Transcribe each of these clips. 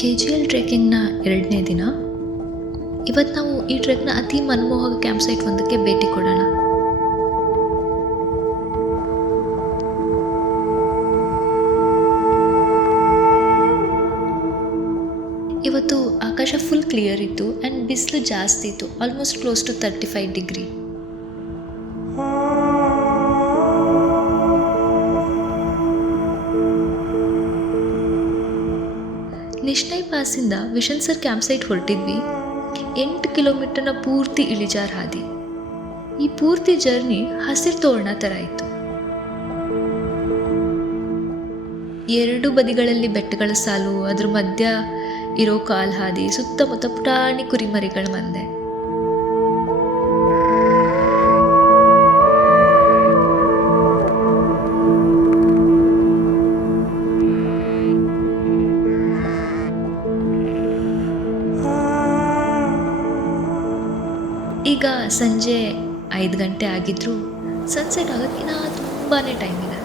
KGL ಟ್ರೆಕ್ಕಿಂಗ್ನ 2ನೇ ದಿನ. ಇವತ್ತು ನಾವು ಈ ಟ್ರೆಕ್ನ ಅತಿ ಮನಮೋಹಕ ಕ್ಯಾಂಪ್ ಸೈಟ್ ಒಂದಕ್ಕೆ ಭೇಟಿ ಕೊಡೋಣ. ಇವತ್ತು ಆಕಾಶ ಫುಲ್ ಕ್ಲಿಯರ್ ಇತ್ತು ಆ್ಯಂಡ್ ಬಿಸಿಲು ಜಾಸ್ತಿ ಇತ್ತು, ಆಲ್ಮೋಸ್ಟ್ ಕ್ಲೋಸ್ ಟು 35 ಡಿಗ್ರಿ. ನಿಶ್ನೈ ಪಾಸಿಂದ ವಿಷನ್ ಸರ್ ಕ್ಯಾಂಪ್ ಸೈಟ್ ಹೊರಟಿದ್ವಿ. 8 ಕಿಲೋಮೀಟರ್ನ ಪೂರ್ತಿ ಇಳಿಜಾರು ಹಾದಿ. ಈ ಪೂರ್ತಿ ಜರ್ನಿ ಹಸಿರು ತೋರಣ ಥರ ಇತ್ತು. 2 ಬದಿಗಳಲ್ಲಿ ಬೆಟ್ಟಗಳ ಸಾಲು, ಅದ್ರ ಮಧ್ಯ ಇರೋ ಕಾಲ್ ಹಾದಿ, ಸುತ್ತಮುತ್ತ ಪುಟಾಣಿ ಕುರಿಮರಿಗಳ ಮಂದೆ. ಈಗ ಸಂಜೆ 5 ಗಂಟೆ ಆಗಿದ್ರು ಸನ್ಸೆಟ್ ಆಗೋಕ್ಕಿನ್ನ ತುಂಬಾ ಟೈಮ್ ಇದೆ.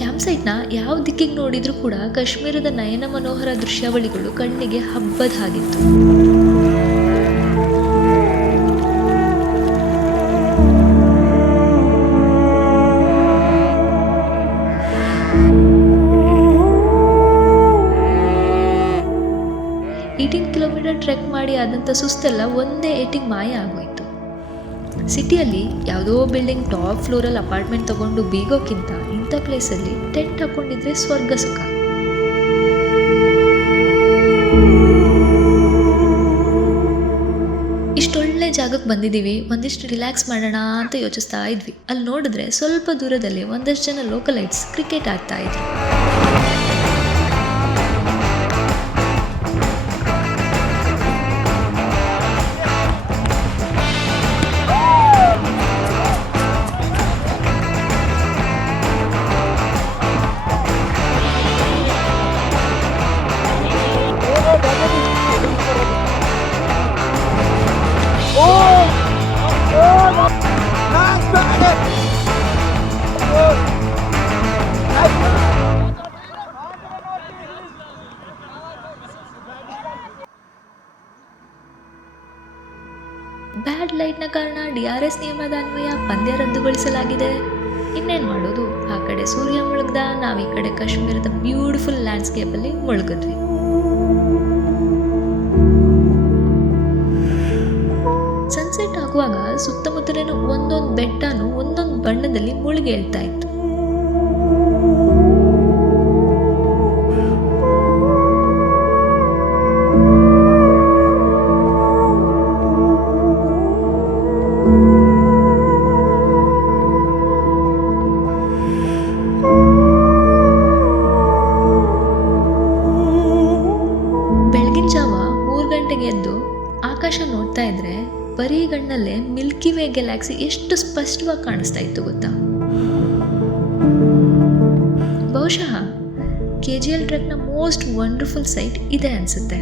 ಕ್ಯಾಂಪ್ ಸೈಟ್ನ ಯಾವ ದಿಕ್ಕಿಗೆ ನೋಡಿದ್ರೂ ಕೂಡ ಕಾಶ್ಮೀರದ ನಯನ ಮನೋಹರ ದೃಶ್ಯಾವಳಿಗಳು ಕಣ್ಣಿಗೆ ಹಬ್ಬದ ಹಾಗಿತ್ತು. ಕಿಲೋಮೀಟರ್ ಟ್ರೆಕ್ ಮಾಡಿ ಆದಂಥ ಸುಸ್ತೆಲ್ಲ ಒಂದೇ ಏಟಿಗೆ ಮಾಯ ಆಗೋಯ್ತು. ಸಿಟಿಯಲ್ಲಿ ಯಾವುದೋ ಬಿಲ್ಡಿಂಗ್ ಟಾಪ್ ಫ್ಲೋರಲ್ಲಿ ಅಪಾರ್ಟ್ಮೆಂಟ್ ತಗೊಂಡು ಬೀಗೋಕ್ಕಿಂತ ಇಂಥ ಪ್ಲೇಸಲ್ಲಿ ಟೆಂಟ್ ಹಾಕೊಂಡಿದ್ರೆ ಸ್ವರ್ಗ ಸುಖ. ಇಷ್ಟೊಳ್ಳೆ ಜಾಗಕ್ಕೆ ಬಂದಿದ್ದೀವಿ, ಒಂದಿಷ್ಟು ರಿಲ್ಯಾಕ್ಸ್ ಮಾಡೋಣ ಅಂತ ಯೋಚಿಸ್ತಾ ಇದ್ವಿ. ಅಲ್ಲಿ ನೋಡಿದ್ರೆ ಸ್ವಲ್ಪ ದೂರದಲ್ಲಿ ಒಂದಷ್ಟು ಜನ ಲೋಕಲೈಟ್ಸ್ ಕ್ರಿಕೆಟ್ ಆಡ್ತಾ ಇದ್ರು. ಬ್ಯಾಡ್ ಲೈಟ್ನ ಕಾರಣ DRS ನಿಯಮದ ಅನ್ವಯ ಪಂದ್ಯ ರದ್ದುಗೊಳಿಸಲಾಗಿದೆ. ಇನ್ನೇನು ಮಾಡೋದು, ಆ ಕಡೆ ಸೂರ್ಯ ಮುಳುಗ್ದ, ನಾವು ಈ ಕಡೆ ಕಾಶ್ಮೀರದ ಬ್ಯೂಟಿಫುಲ್ ಲ್ಯಾಂಡ್ಸ್ಕೇಪಲ್ಲಿ ಮುಳುಗಿದ್ವಿ. ಸನ್ಸೆಟ್ ಆಗುವಾಗ ಸುತ್ತಮುತ್ತಲಿನ ಒಂದೊಂದು ಬೆಟ್ಟನೂ ಒಂದೊಂದು ಬಣ್ಣದಲ್ಲಿ ಮುಳುಗಿ ಹೇಳ್ತಾ ಇತ್ತು. ಎದ್ದು ಆಕಾಶ ನೋಡ್ತಾ ಇದ್ರೆ ಬರೀಗಣ್ಣಲ್ಲೇ ಮಿಲ್ಕಿ ವೇ ಗ್ಯಾಲಕ್ಸಿ ಎಷ್ಟು ಸ್ಪಷ್ಟವಾಗಿ ಕಾಣಿಸ್ತಾ ಇತ್ತು ಗೊತ್ತಾ. ಬಹುಶಃ KGL ಟ್ರೆಕ್ನ ಮೋಸ್ಟ್ ವಂಡರ್ಫುಲ್ ಸೈಟ್ ಇದೆ ಅನ್ಸುತ್ತೆ.